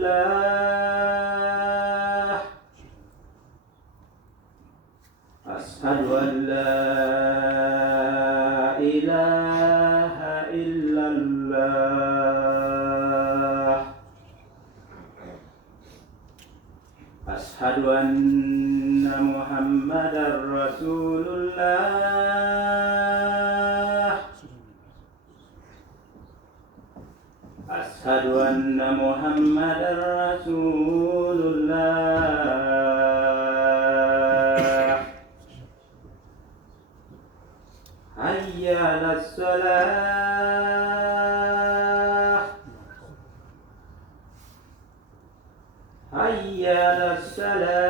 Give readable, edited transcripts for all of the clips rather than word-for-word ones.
الله أشهد أن لا إله إلا الله أشهد أن محمدا رسول الله أشهد أن محمدا رسول الله حي على الصلاة حي على الصلاة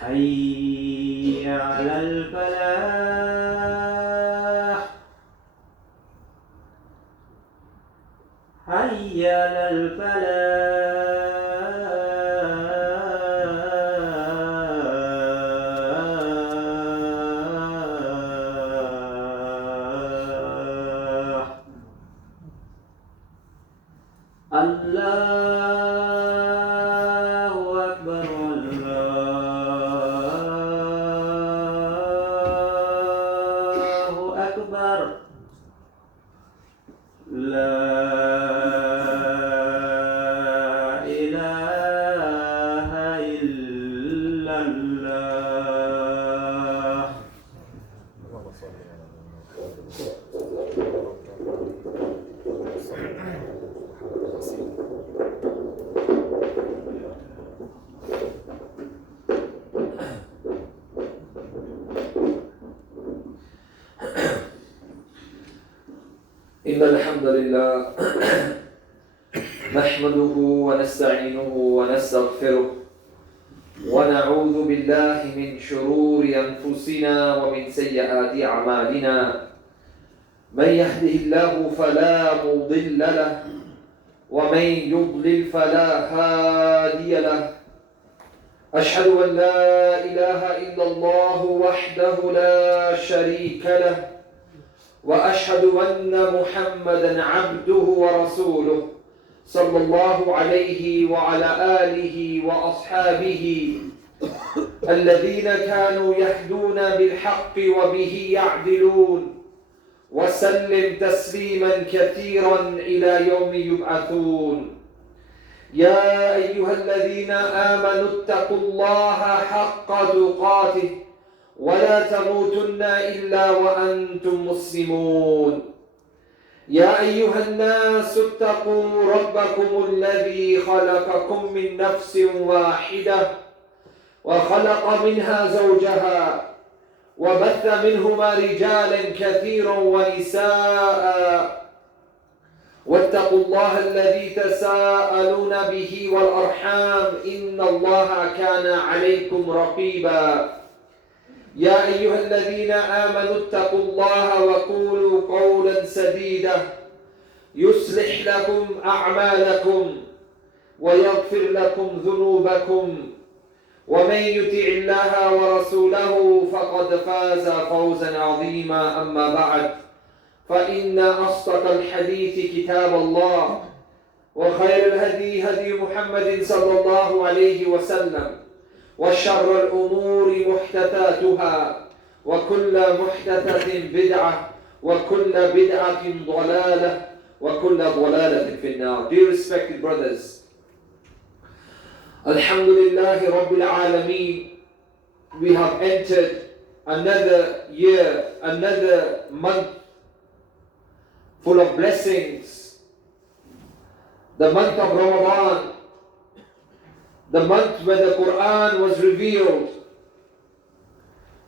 حي على الفلاح حي على الفلاح الله أكبر الله أكبر لا إله إلا الله إن الحمد لله نحمده ونستعينه ونستغفره ونعوذ بالله من شرور أنفسنا ومن سيئات أعمالنا من يهده الله فلا مضل له ومن يضلل فلا هادي له أشهد أن لا إله إلا الله وحده لا شريك له وأشهد أن محمدًا عبده ورسوله صلى الله عليه وعلى آله وأصحابه الذين كانوا يهدون بالحق وبه يعدلون وسلم تسليمًا كثيرًا إلى يوم يبعثون يا أيها الذين آمنوا اتقوا الله حق تقاته ولا تموتن إلا وأنتم مسلمون يا أيها الناس اتقوا ربكم الذي خلقكم من نفس واحدة وخلق منها زوجها وبث منهما رجالا كثيرا ونساء واتقوا الله الذي تساءلون به والأرحام إن الله كان عليكم رقيبا يا أيها الذين آمنوا اتقوا الله وقولوا قولا سديدا يصلح لكم أعمالكم ويغفر لكم ذنوبكم ومن يطع الله ورسوله فقد فاز فوزا عظيما أما بعد فإن أصدق الحديث كتاب الله وخير الهدي هدي محمد صلى الله عليه وسلم وشر الأمور محدثاتها وكل محدثة بدعة وكل بدعة ضلالة وكل ضلالة في النار. Dear respected brothers, Alhamdulillah Rabbil Alameen, we have entered another year, another month full of blessings, the month of Ramadan, the month where the Quran was revealed,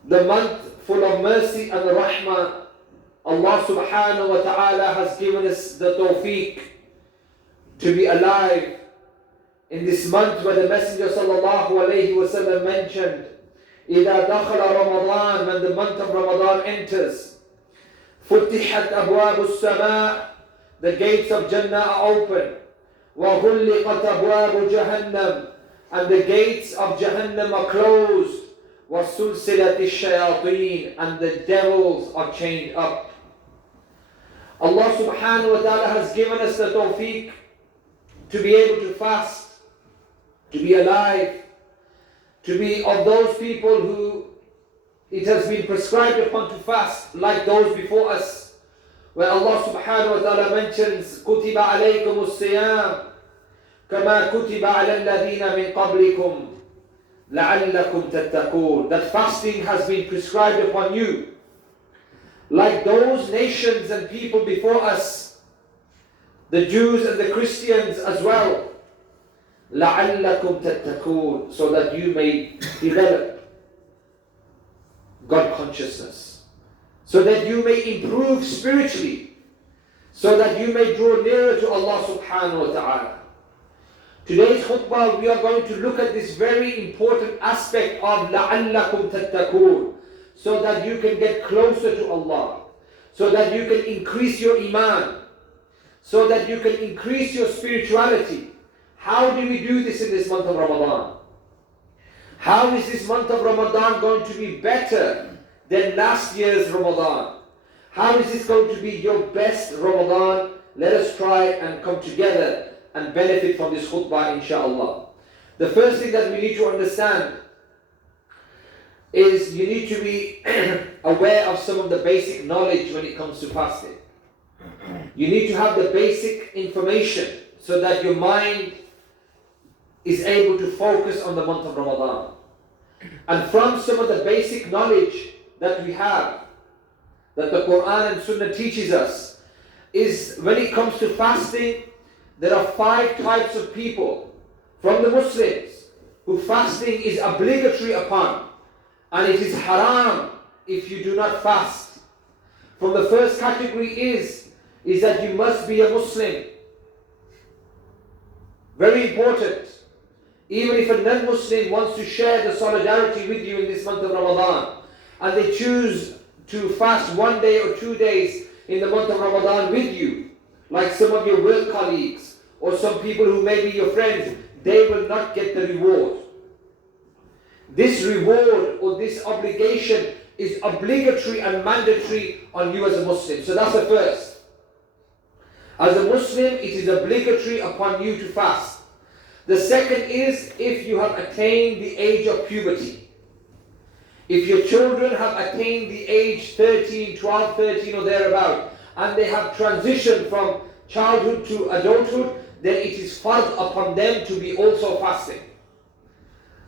the month full of mercy and rahmah. Allah subhanahu wa ta'ala has given us the tawfiq to be alive in this month where the Messenger sallallahu alayhi wa sallam mentioned, إِذَا دَخَلَ رَمَضَانَ, when the month of Ramadan enters, فُتِحَتْ أَبْوَابُ السَّمَاءِ, the gates of Jannah are open, وَغُلِّقَتْ أَبْوَابُ جَهَنَّمْ, and the gates of Jahannam are closed. وَسُلْسِلَةِ الشَّيَاطِينَ, and the devils are chained up. Allah subhanahu wa ta'ala has given us the tawfiq to be able to fast, to be alive, to be of those people who it has been prescribed upon to fast, like those before us, where Allah subhanahu wa ta'ala mentions كُتِبَ عَلَيْكُمُ الصِّيَامُ كَمَا كُتِبَ عَلَى الَّذِينَ مِنْ قَبْلِكُمْ لَعَلَّكُمْ تَتَّقُونَ, that fasting has been prescribed upon you, like those nations and people before us, the Jews and the Christians as well. لَعَلَّكُمْ تَتَّقُونَ, so that you may develop God consciousness, so that you may improve spiritually, so that you may draw nearer to Allah subhanahu wa ta'ala. Today's khutbah, we are going to look at this very important aspect of لَعَلَّكُمْ تَتَّقُونَ, so that you can get closer to Allah, so that you can increase your iman, so that you can increase your spirituality. How do we do this in this month of Ramadan? How is this month of Ramadan going to be better than last year's Ramadan? How is this going to be your best Ramadan? Let us try and come together and benefit from this khutbah, inshaAllah. The first thing that we need to understand is you need to be aware of some of the basic knowledge when it comes to fasting. You need to have the basic information so that your mind is able to focus on the month of Ramadan. And from some of the basic knowledge that we have, that the Quran and Sunnah teaches us, is when it comes to fasting, there are 5 types of people from the Muslims who fasting is obligatory upon, and it is haram if you do not fast. From the first category is that you must be a Muslim. Very important. Even if a non-Muslim wants to share the solidarity with you in this month of Ramadan, and they choose to fast 1 day or 2 days in the month of Ramadan with you, like some of your work colleagues or some people who may be your friends, they will not get the reward. This reward or this obligation is obligatory and mandatory on you as a Muslim. So that's the first. As a Muslim, it is obligatory upon you to fast. The second is if you have attained the age of puberty. If your children have attained the age 13, 12, 13 or thereabout, and they have transitioned from childhood to adulthood, then it is fard upon them to be also fasting.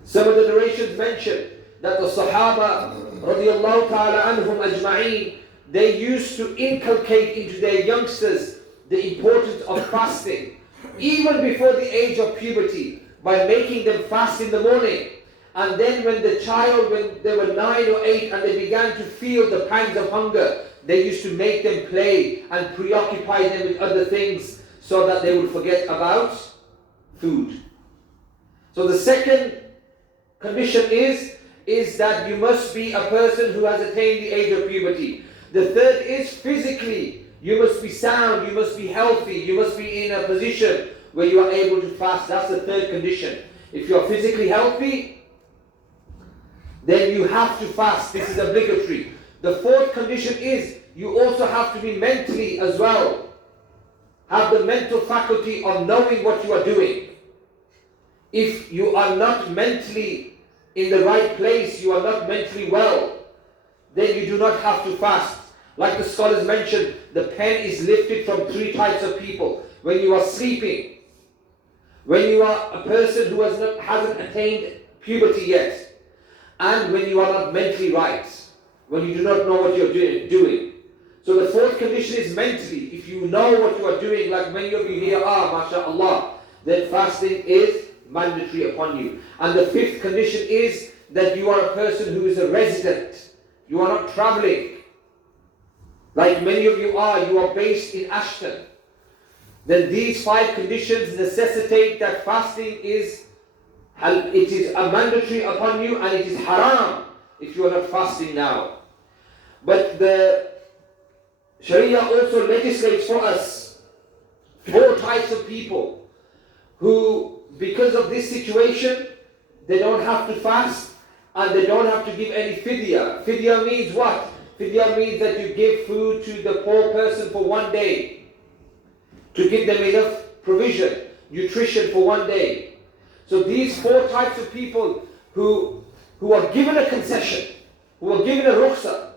Some of the narrations mention that the Sahaba radiallahu ta'ala anhum ajma'een, they used to inculcate into their youngsters the importance of fasting, even before the age of puberty, by making them fast in the morning. And then when they were 9 or 8 and they began to feel the pangs of hunger, they used to make them play and preoccupy them with other things so that they would forget about food. So the second condition is that you must be a person who has attained the age of puberty. The third is physically. You must be sound, you must be healthy, you must be in a position where you are able to fast. That's the third condition. If you are physically healthy, then you have to fast. This is obligatory. The fourth condition is you also have to be mentally as well. Have the mental faculty of knowing what you are doing. If you are not mentally in the right place, you are not mentally well, then you do not have to fast. Like the scholars mentioned, the pen is lifted from 3 types of people. When you are sleeping, when you are a person who hasn't attained puberty yet, and when you are not mentally right, when you do not know what you're doing. So the fourth condition is mentally. If you know what you are doing, like many of you here are, mashallah, then fasting is mandatory upon you. And the fifth condition is that you are a person who is a resident. You are not traveling. Like many of you are based in Ashton. Then these 5 conditions necessitate that fasting is a mandatory upon you, and it is haram if you are not fasting now. But the Sharia also legislates for us 4 types of people who, because of this situation, they don't have to fast and they don't have to give any fidya. Fidya means what? Fidya means that you give food to the poor person for one day to give them enough provision, nutrition for one day. So these 4 types of people who are given a concession, who are given a rukhsah,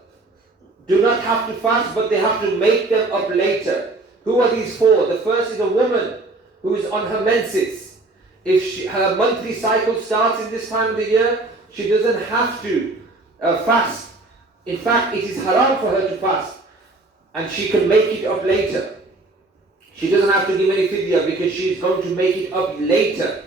do not have to fast, but they have to make them up later. Who are these 4? The first is a woman who is on her menses. If her monthly cycle starts in this time of the year, she doesn't have to fast. In fact, it is haram for her to fast, and she can make it up later. She doesn't have to give any fidya because she is going to make it up later.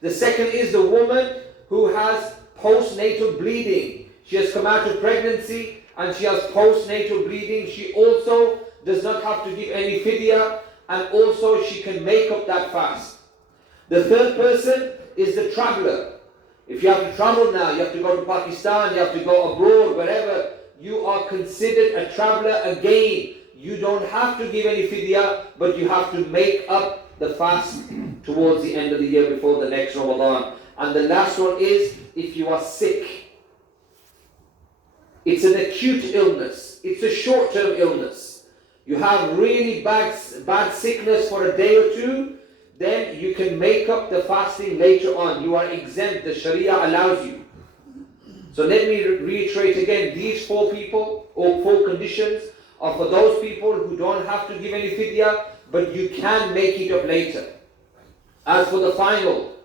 The second is the woman who has postnatal bleeding. She has come out of pregnancy and she has postnatal bleeding. She also does not have to give any fidya, and also she can make up that fast. The third person is the traveler. If you have to travel now, you have to go to Pakistan, you have to go abroad, wherever, you are considered a traveler again. You don't have to give any fidya, but you have to make up the fast towards the end of the year before the next Ramadan. And the last one is if you are sick. It's an acute illness. It's a short-term illness. You have really bad sickness for a day or two, then you can make up the fasting later on. You are exempt. The Sharia allows you. So let me reiterate again, these 4 people or 4 conditions are for those people who don't have to give any fidya, but you can make it up later. As for the final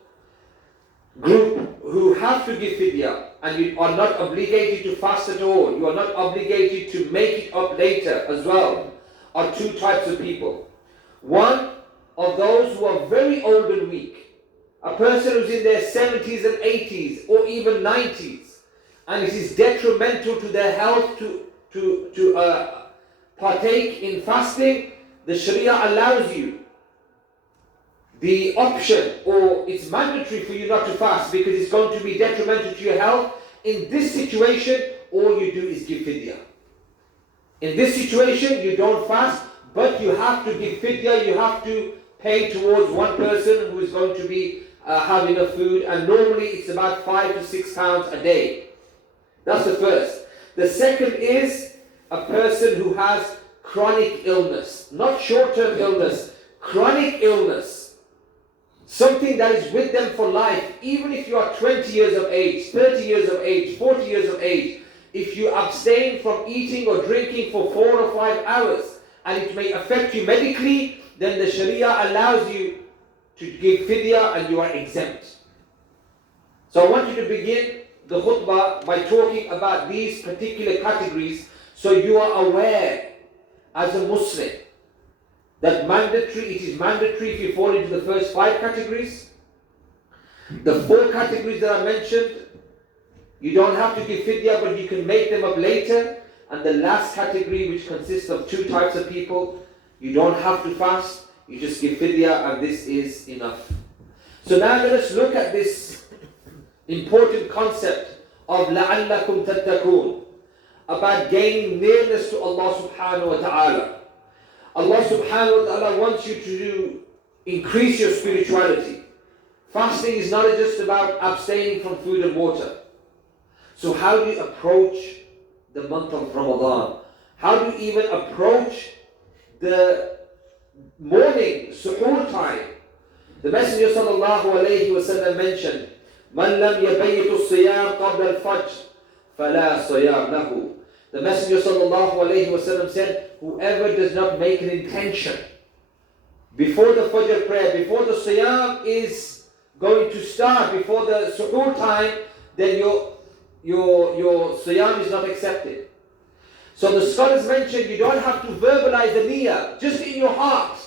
group who have to give fidya and you are not obligated to fast at all, you are not obligated to make it up later as well, are 2 types of people. One of those who are very old and weak, a person who's in their 70s and 80s or even 90s, and it is detrimental to their health to partake in fasting. The Sharia allows you the option, or it's mandatory for you not to fast because it's going to be detrimental to your health. In this situation, all you do is give fidya. In this situation, you don't fast, but you have to give fidya. You have to pay towards one person who is going to be having a food, and normally it's about 5 to 6 pounds a day. That's the first. The second is a person who has chronic illness, not short-term illness, chronic illness. Something that is with them for life. Even if you are 20 years of age, 30 years of age, 40 years of age, if you abstain from eating or drinking for 4 or 5 hours and it may affect you medically, then the Sharia allows you to give fidya and you are exempt. So I want you to begin the khutbah by talking about these particular categories so you are aware as a Muslim that it is mandatory if you fall into the first 5 categories. The 4 categories that I mentioned, you don't have to give fidya, but you can make them up later. And the last category, which consists of 2 types of people, you don't have to fast, you just give fidya, and this is enough. So now let us look at this important concept of لَعَلَّكُمْ تَتَّقُونَ, about gaining nearness to Allah subhanahu wa ta'ala. Allah subhanahu wa ta'ala wants you to increase your spirituality. Fasting is not just about abstaining from food and water. So how do you approach the month of Ramadan? How do you even approach the morning, suhoor time? The Messenger sallallahu alayhi wa sallam mentioned, مَنْ لَمْ يَبَيِّتُ الصِّيَامِ قَبْلَ الْفَجْرِ فَلَا صِيَامَ لَهُ. The Messenger sallallahu alayhi wa sallam said, whoever does not make an intention before the Fajr prayer, before the Siyam is going to start, before the suhoor time, then your Siyam is not accepted. So the scholars mentioned you don't have to verbalize the niyyah, just in your heart.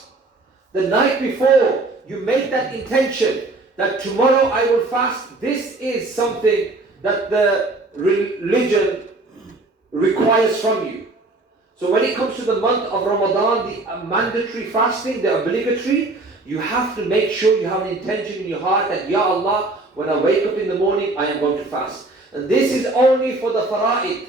The night before, you make that intention that tomorrow I will fast. This is something that the religion requires from you. So when it comes to the month of Ramadan, the mandatory fasting, the obligatory, you have to make sure you have an intention in your heart that, Ya Allah, when I wake up in the morning, I am going to fast. And this is only for the fara'id,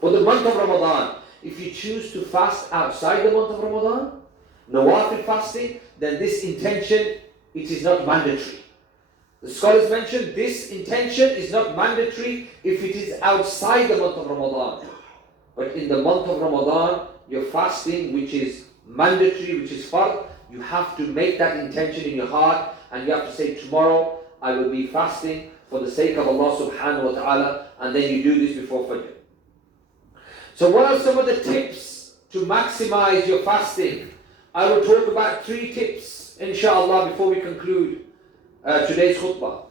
for the month of Ramadan. If you choose to fast outside the month of Ramadan, nawafil fasting, then this intention, it is not mandatory. The scholars mentioned this intention is not mandatory if it is outside the month of Ramadan. But in the month of Ramadan, your fasting, which is mandatory, which is fard, you have to make that intention in your heart, and you have to say, tomorrow I will be fasting for the sake of Allah subhanahu wa ta'ala, and then you do this before Fajr. So what are some of the tips to maximize your fasting? I will talk about 3 tips, inshallah, before we conclude today's khutbah.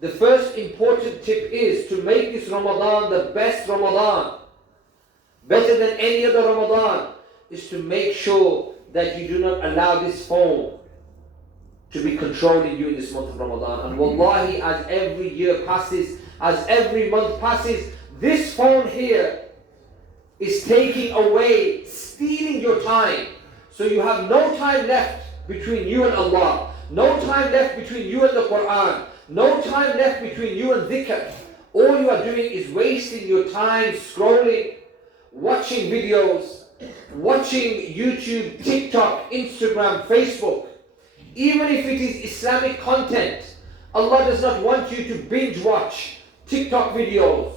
The first important tip is to make this Ramadan the best Ramadan, better than any other Ramadan, is to make sure that you do not allow this phone to be controlling you in this month of Ramadan. And wallahi, as every year passes, as every month passes, this phone here is taking away, stealing your time. So you have no time left between you and Allah, no time left between you and the Quran, no time left between you and dhikr. All you are doing is wasting your time scrolling, watching videos, watching YouTube, TikTok, Instagram, Facebook. Even if it is Islamic content, Allah does not want you to binge watch TikTok videos.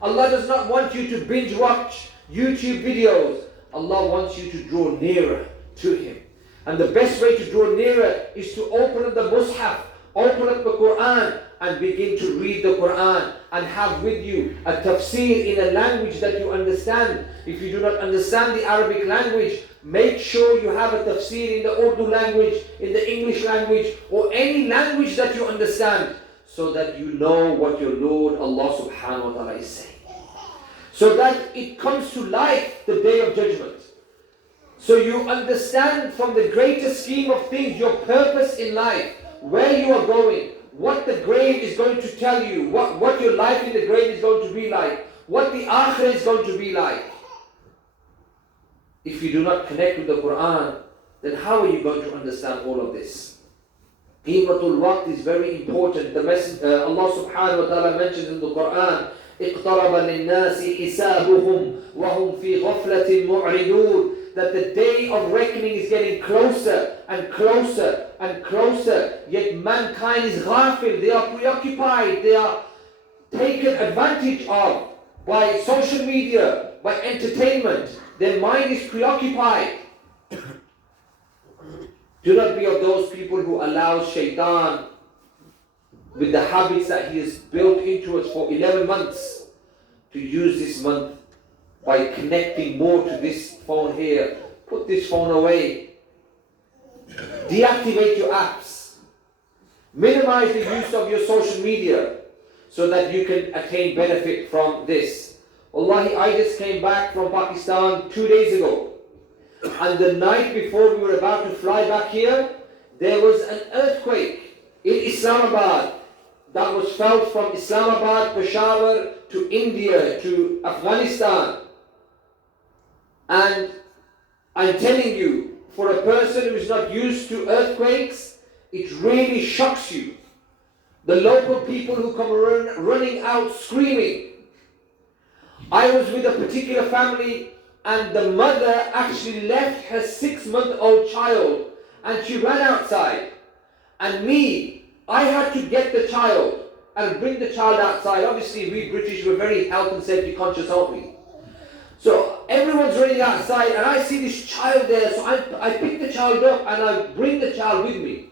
Allah does not want you to binge watch YouTube videos. Allah wants you to draw nearer to Him. And the best way to draw nearer is to open up the Mus'haf, open up the Quran, and begin to read the Quran, and have with you a tafsir in a language that you understand. If you do not understand the Arabic language, make sure you have a tafsir in the Urdu language, in the English language, or any language that you understand, so that you know what your Lord Allah subhanahu wa ta'ala is saying. So that it comes to life the day of judgment. So you understand from the greater scheme of things your purpose in life, where you are going, what the grave is going to tell you, what your life in the grave is going to be like, what the akhirah is going to be like. If you do not connect with the Quran, then how are you going to understand all of this? Qimatul waqt is very important. The Allah subhanahu wa ta'ala mentions in the Quran, اقترب للناس حسابهم وهم في غفلة معرضون, that the day of reckoning is getting closer and closer and closer, yet mankind is ghafil, they are preoccupied, they are taken advantage of by social media, by entertainment, their mind is preoccupied. Do not be of those people who allow shaitan, with the habits that he has built into us for 11 months, to use this month by connecting more to this phone here. Put this phone away. Deactivate your apps. Minimize the use of your social media so that you can attain benefit from this. Wallahi, I just came back from Pakistan 2 days ago. And the night before we were about to fly back here, there was an earthquake in Islamabad that was felt from Islamabad, Peshawar, to India, to Afghanistan. And I'm telling you, for a person who is not used to earthquakes, it really shocks you. The local people who come running out screaming. I was with a particular family, and the mother actually left her 6-month-old child, and she ran outside. And I had to get the child and bring the child outside. Obviously, we British were very health and safety conscious, aren't we? So everyone's running outside, and I see this child there. So I pick the child up and I bring the child with me.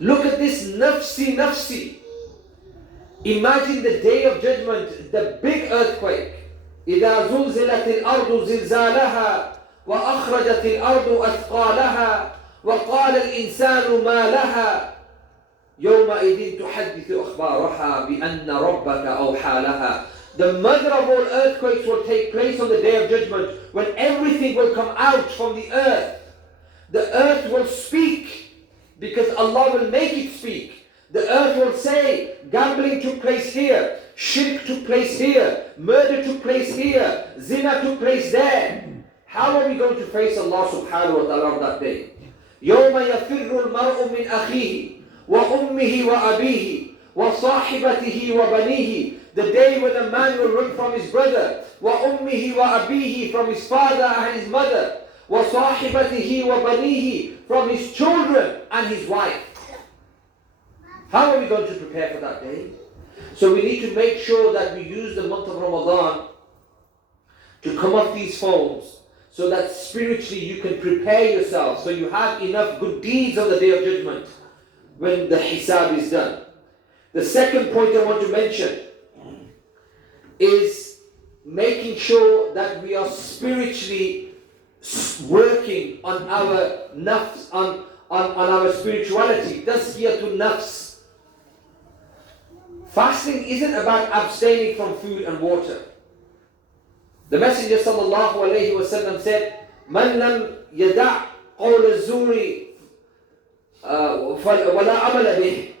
Look at this nafsi. Imagine the day of judgment, the big earthquake. إذا زلزلت الأرض زلزالها وأخرجت الأرض أثقالها وقال الإنسان ما لها يومئذ تحدث أخبارها بأن ربك أوحى لها. The mother of all earthquakes will take place on the day of judgment, when everything will come out from the earth. The earth will speak because Allah will make it speak. The earth will say, gambling took place here, shirk took place here, murder took place here, zina took place there. How are we going to face Allah subhanahu wa ta'ala on that day? يَوْمَ يَفِرُّ الْمَرْءُ مِنْ أَخِيهِ وَأُمِّهِ وَأَبِيهِ وَصَاحِبَتِهِ وَبَنِيهِ. The day when a man will run from his brother, وَأُمِّهِ وَأَبِيهِ, from his father and his mother, وَصَاحِبَتِهِ وَبَنِيهِ, from his children and his wife. How are we going to prepare for that day? So we need to make sure that we use the month of Ramadan to come off these phones so that spiritually you can prepare yourself so you have enough good deeds on the Day of Judgment when the hisab is done. The second point I want to mention is making sure that we are spiritually working on our nafs, on our spirituality. Tazkiyatun nafs. Fasting isn't about abstaining from food and water. The Messenger sallallahu alayhi wa sallam said, "Man lam yada' qawl az-zuri wala amala bih."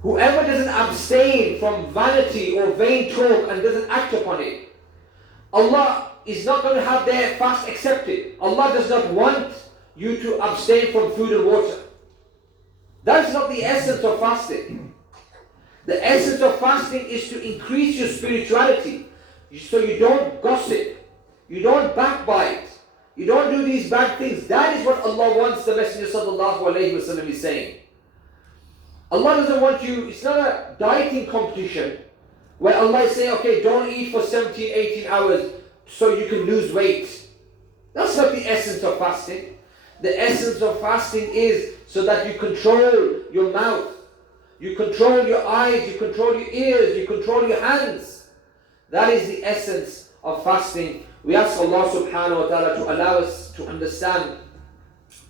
Whoever doesn't abstain from vanity or vain talk and doesn't act upon it, Allah is not going to have their fast accepted. Allah does not want you to abstain from food and water. That's not the essence of fasting. The essence of fasting is to increase your spirituality. So you don't gossip, you don't backbite, you don't do these bad things. That is what Allah wants, the Messenger sallallahu alayhi wa sallam is saying. Allah doesn't want you, it's not a dieting competition where Allah is saying, okay, don't eat for 17, 18 hours so you can lose weight. That's not the essence of fasting. The essence of fasting is so that you control your mouth, you control your eyes, you control your ears, you control your hands. That is the essence of fasting. We ask Allah subhanahu wa ta'ala to allow us to understand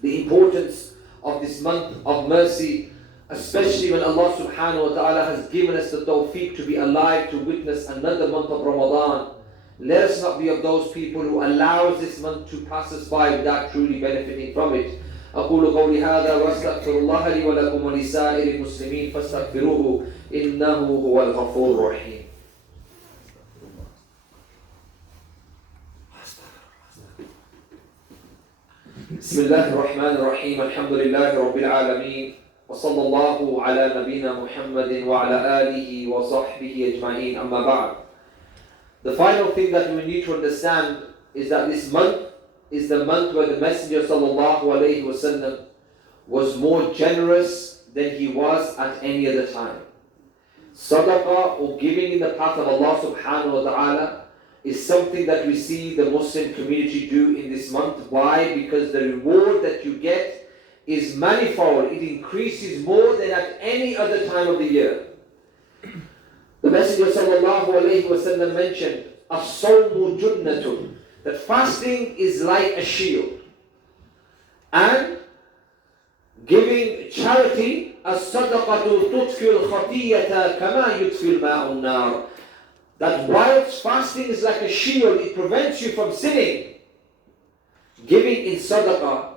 the importance of this month of mercy, especially when Allah subhanahu wa ta'ala has given us the tawfiq to be alive to witness another month of Ramadan. Let us not be of those people who allows this month to pass us by without truly benefiting from it. أقول قولي هذا وأستغفر الله لي ولكم ولسائر المسلمين فاستغفروه إنه هو الغفور الرحيم. بسم الله الرحمن الرحيم الحمد لله رب العالمين وصلى الله على نبينا محمد وعلى آله وصحبه أجمعين أما بعد. The final thing that we need to understand is that this month is the month where the Messenger sallallahu alayhi wa sallam was more generous than he was at any other time. Sadaqah, or giving in the path of Allah subhanahu wa ta'ala, is something that we see the Muslim community do in this month. Why? Because the reward that you get is manifold. It increases more than at any other time of the year. The Messenger sallallahu alayhi wa sallam mentioned, "As-sawmu junnatun," that fasting is like a shield. And giving charity, "As-sadaqatu tutfi al-khatiyata kama yutfi al-ma'u an-nar," that whilst fasting is like a shield, it prevents you from sinning. Giving in sadaqah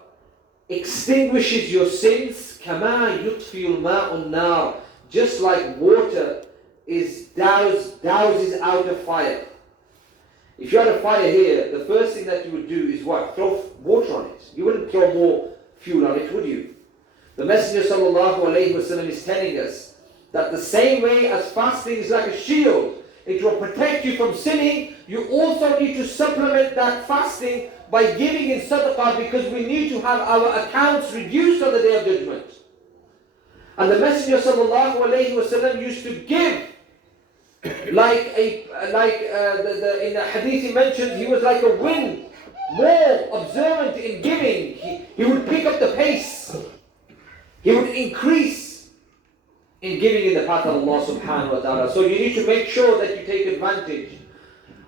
extinguishes your sins, kama yutfi al-ma'u an-nar, just like water is douses out a fire. If you had a fire here, the first thing that you would do is what? Throw water on it. You wouldn't throw more fuel on it, would you? The Messenger sallallahu alayhi wa sallam is telling us that the same way as fasting is like a shield, it will protect you from sinning, you also need to supplement that fasting by giving in sadaqah, because we need to have our accounts reduced on the Day of Judgment. And the Messenger sallallahu alayhi wa sallam used to give in the hadith he mentioned, he was like a wind, more observant in giving. He would pick up the pace. He would increase in giving in the path of Allah subhanahu wa ta'ala. So you need to make sure that you take advantage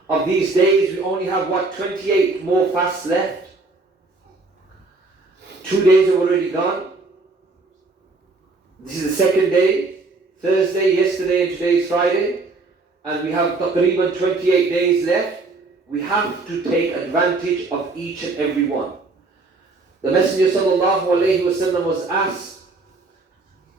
of these days. We only have 28 more fasts left. 2 days have already gone. This is the second day, Thursday, yesterday, and today is Friday. And we have taqreeban 28 days left. We have to take advantage of each and every one. The Messenger sallallahu alayhi wa sallam was asked,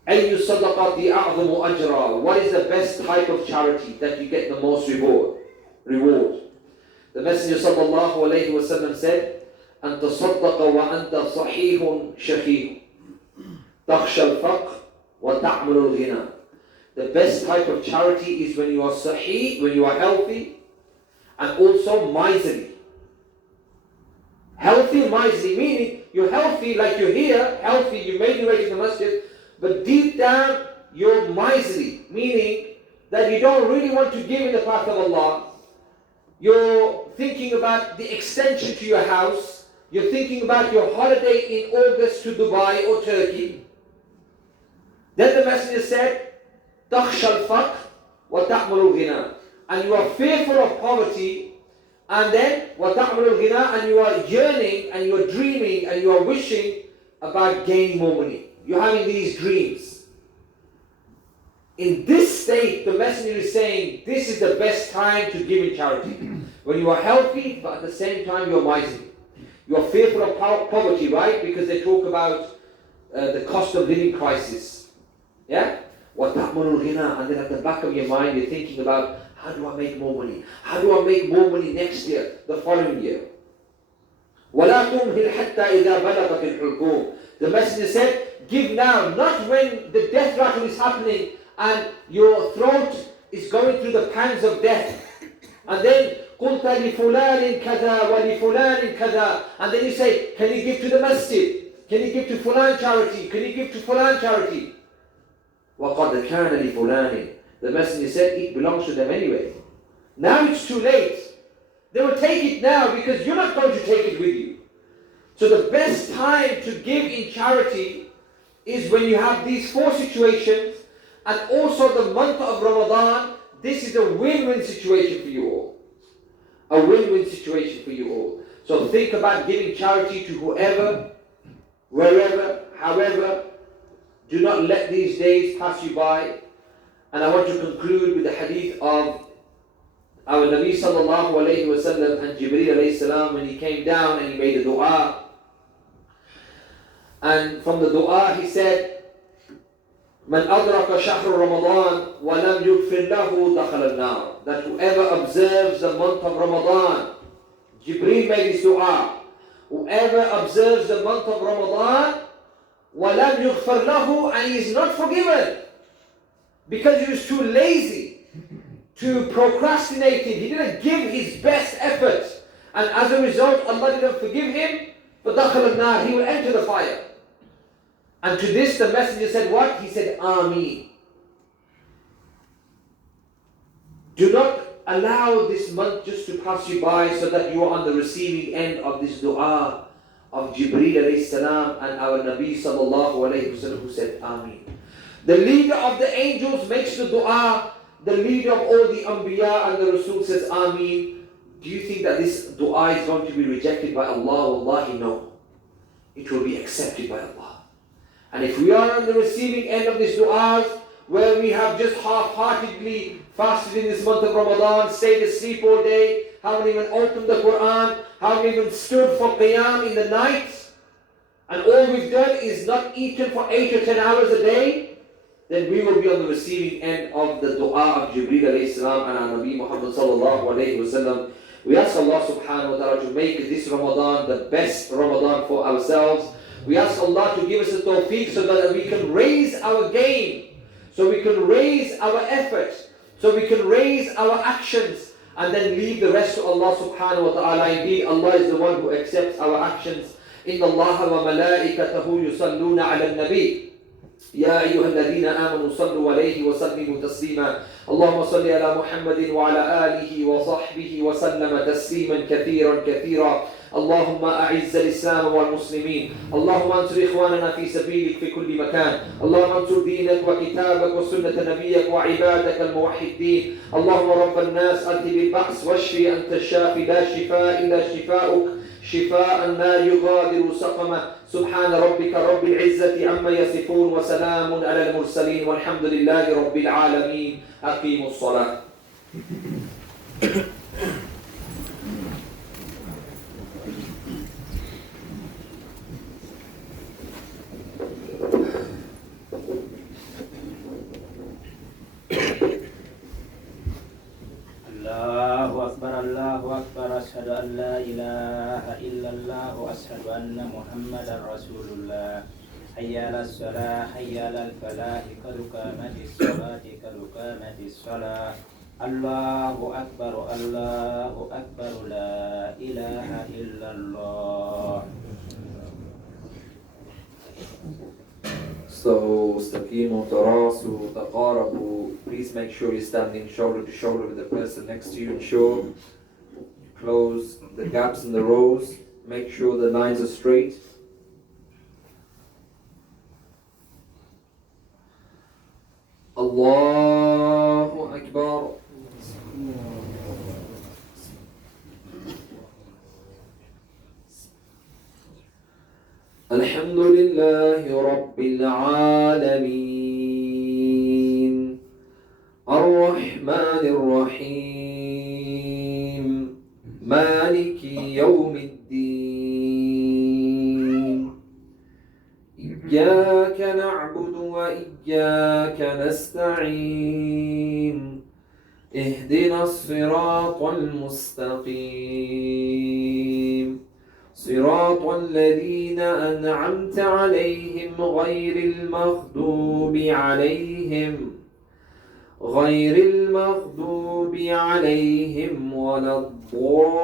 أَيُّ صَدَقَةِ أَعْظَمُ أَجْرًا, what is the best type of charity that you get the most reward? The Messenger sallallahu alayhi wa sallam said, أَن تَصَدَّقَ وَأَنْتَ صَحِيحٌ شَخِيحٌ تَخْشَى الْفَقْرَ وَتَعْمَلُ الْغِنَى. The best type of charity is when you are sahih, when you are healthy, and also miserly. Healthy and miserly, meaning you're healthy, like you're here, healthy, you made your way to the masjid, but deep down you're miserly, meaning that you don't really want to give in the path of Allah. You're thinking about the extension to your house. You're thinking about your holiday in August to Dubai or Turkey. Then the Messenger said, تَخْشَى الْفَقْرَ وَتَعْمَلُ الْغِنَى. And you are fearful of poverty, and then وَتَعْمَلُ الْغِنَى, and you are yearning, and you are dreaming, and you are wishing about gaining more money. You're having these dreams. In this state, the Messenger is saying, this is the best time to give in charity. When you are healthy, but at the same time you are miserly. You are fearful of poverty, right? Because they talk about the cost of living crisis. Yeah? وَتَعْمَلُ الْغِنَى. And then at the back of your mind, you're thinking about, how do I make more money? How do I make more money next year, the following year? وَلَا تُمْهِلْ حَتَّى إِذَا بَلَغَتِ الْحُلْقُومِ. The Messenger said, give now, not when the death rattle is happening and your throat is going through the pangs of death. And then, قُلْتَ لِفُلَانٍ كَذَا وَلِفُلَانٍ كَذَا. And then you say, can you give to the masjid? Can you give to fulan charity? Can you give to fulan charity? وَقَدْ كَانَ لِفُلَانٍ. The Messenger said, it belongs to them anyway. Now it's too late. They will take it now because you're not going to take it with you. So the best time to give in charity is when you have these four situations, and also the month of Ramadan. This is a win-win situation for you all. A win-win situation for you all. So think about giving charity to whoever, wherever, however. Do not let these days pass you by. And I want to conclude with the hadith of our Nabi sallallahu alayhi wa sallam and Jibreel alayhi salam when he came down and he made a dua. And from the dua he said, من أدرك شهر رمضان ولم يغفر له دخل النار. That whoever observes the month of Ramadan, Jibreel made this dua, whoever observes the month of Ramadan ولم يغفر له, and he is not forgiven because he was too lazy, too procrastinating, he didn't give his best effort, and as a result Allah didn't forgive him, but دخل النار, he will enter the fire. And to this the Messenger said what? He said, Ameen. Do not allow this month just to pass you by so that you are on the receiving end of this dua of Jibreel alayhi salam and our Nabi sallallahu alayhi wa sallam who said, Ameen. The leader of the angels makes the dua, the leader of all the Anbiya and the Rasul says, Ameen. Do you think that this dua is going to be rejected by Allah? Wallahi, no. It will be accepted by Allah. And if we are on the receiving end of these du'as, where we have just half-heartedly fasted in this month of Ramadan, stayed asleep all day, haven't even opened the Quran, haven't even stood for Qiyam in the night, and all we've done is not eaten for 8 or 10 hours a day, then we will be on the receiving end of the dua of Jibreel alayhi salam and our Nabi Muhammad sallallahu alayhi wa sallam. We ask Allah subhanahu wa ta'ala to make this Ramadan the best Ramadan for ourselves. We ask Allah to give us the tawfiq so that we can raise our game, so we can raise our effort, so we can raise our actions, and then leave the rest to Allah subhanahu wa ta'ala. Indeed, Allah is the one who accepts our actions. Inna Allah wa malaikatahu yusalluna ala nabi. يا أيها الذين آمنوا صلوا عليه وسلموا تسليما. اللهم صل على محمد وعلى آله وصحبه وسلم تسليما كثيرا كثيرا. اللهم أعز الإسلام والمسلمين. اللهم انصر إخواننا في سبيلك في كل مكان. اللهم انصر دينك وكتابك وسنة نبيك وعبادك الموحدين. اللهم رب الناس أذهب البأس واشفي، أنت الشافي لا شفاء إلا شفاؤك، شفاء لا يغادر سقما. سبحان ربك رب العزة عما يصفون وسلام على المرسلين والحمد لله رب العالمين. أقيموا الصلاة. الله أكبر أشهد أن لا إله إلا الله وأشهد أن محمدا رسول الله. حي على الصلاة حي على الفلاح قد قامت الصلاة قد قامت الصلاة. الله أكبر الله أكبر لا إله إلا الله. So, استقيموا تراصوا تقاربوا. Please make sure you're standing shoulder to shoulder with the person next to you. Ensure you close the gaps in the rows. Make sure the lines are straight. Allahu Akbar. الحمد لله رب العالمين الرحمن الرحيم مالك يوم الدين إياك نعبد وإياك نستعين اهدنا الصراط المستقيم صراط الذين أنعمت عليهم غير المغضوب عليهم ولا الضالين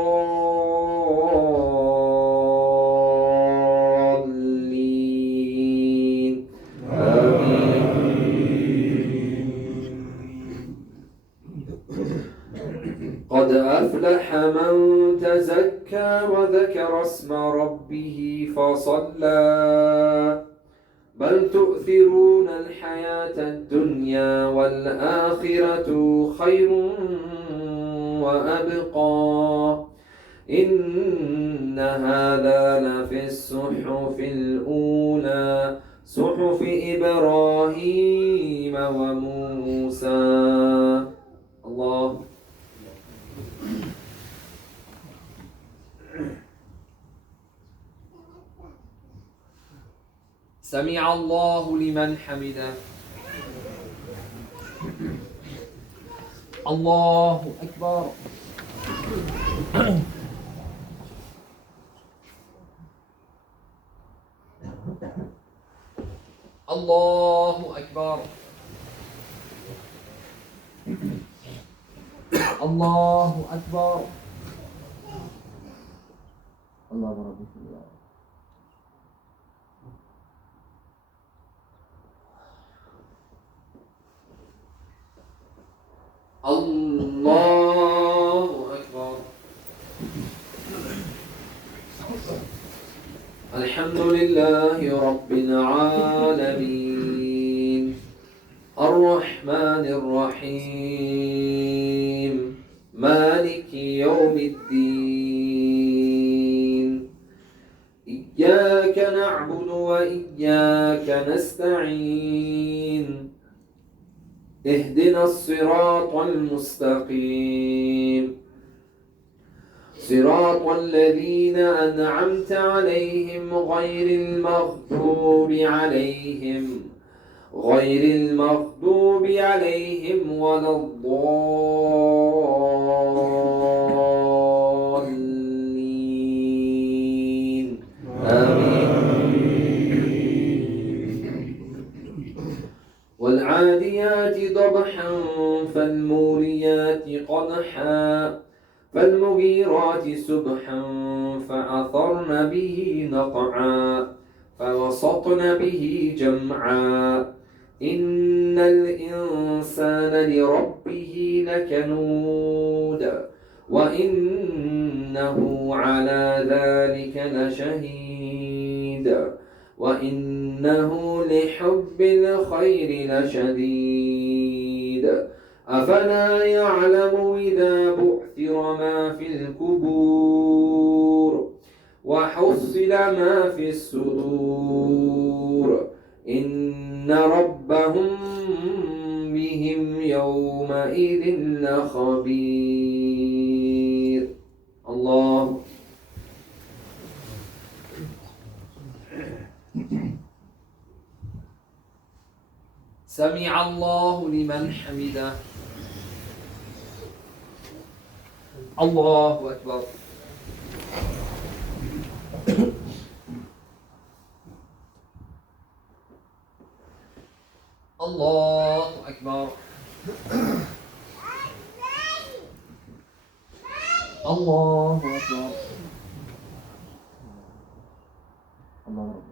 قد أفلح من تزكى وذكر اسم ربه فصلى بل تؤثرون الحياة الدنيا والآخرة خير وأبقى إن هذا لفي الصحف الأولى صحف إبراهيم وموسى. الله. سمع الله لمن حمده. الله أكبر. الله أكبر. الله أكبر. الله أكبر. الله أكبر. الحمد لله رب العالمين الرحمن الرحيم مالك يوم الدين إياك نعبد وإياك نستعين اهدنا الصراط المستقيم صراط الذين أنعمت عليهم غير المغضوب عليهم ولا الضالين آمين. والعاديات ضبحا فالموريات قدحا فالمغيرات سبحا فأثرن به نقعا فوسطن به جمعا إن الإنسان لربه لكنود وإنه على ذلك لشهيد وإنه لحب الخير لشديد أفلا يعلم إذا بعثر ما في القبور وحصل ما في الصدور إن ربهم بهم يومئذ لخبير. الله. سمع الله لمن حمده. الله أكبر. الله أكبر. الله أكبر. الله أكبر.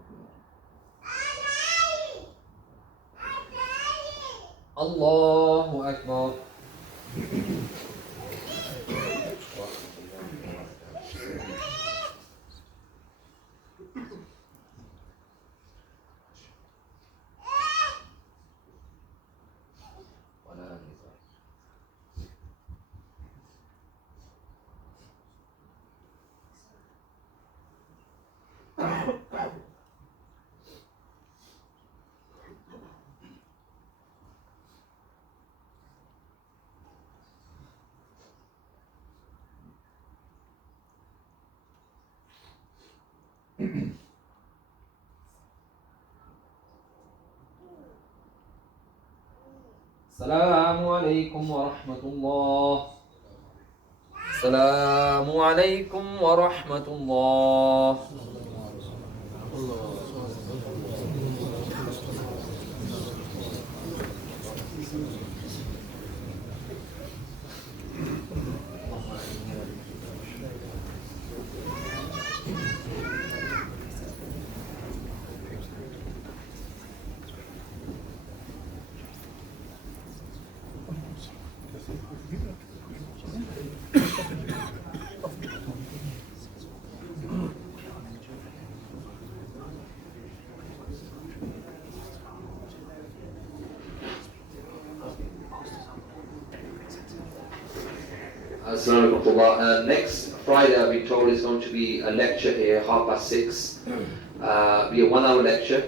السلام عليكم ورحمة الله. السلام عليكم ورحمة الله. Next Friday, I've been told, is going to be a lecture here, 6:30. Be a 1-hour lecture,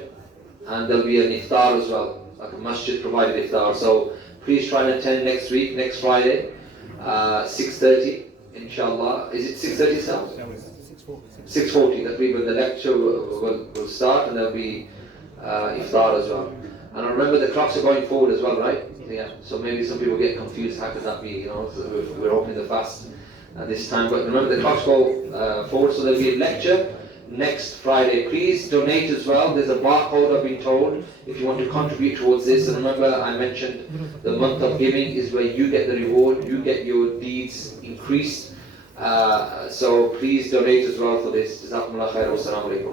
and there'll be an iftar as well, like a masjid provided iftar. So please try and attend next week, next Friday, 6:30, inshallah. Is it 6:30 now? 6:40. That will be when the lecture will start, and there'll be iftar as well. And remember, the clocks are going forward as well, right? Yeah. So maybe some people get confused. How could that be? You know, so we're opening the fast at this time. But remember, the clocks go forward. So there'll be a lecture next Friday. Please donate as well. There's a barcode, I've been told, if you want to contribute towards this. And remember, I mentioned the month of giving is where you get the reward. You get your deeds increased. So please donate as well for this. Jazakumullah khair. Wassalamu alaikum.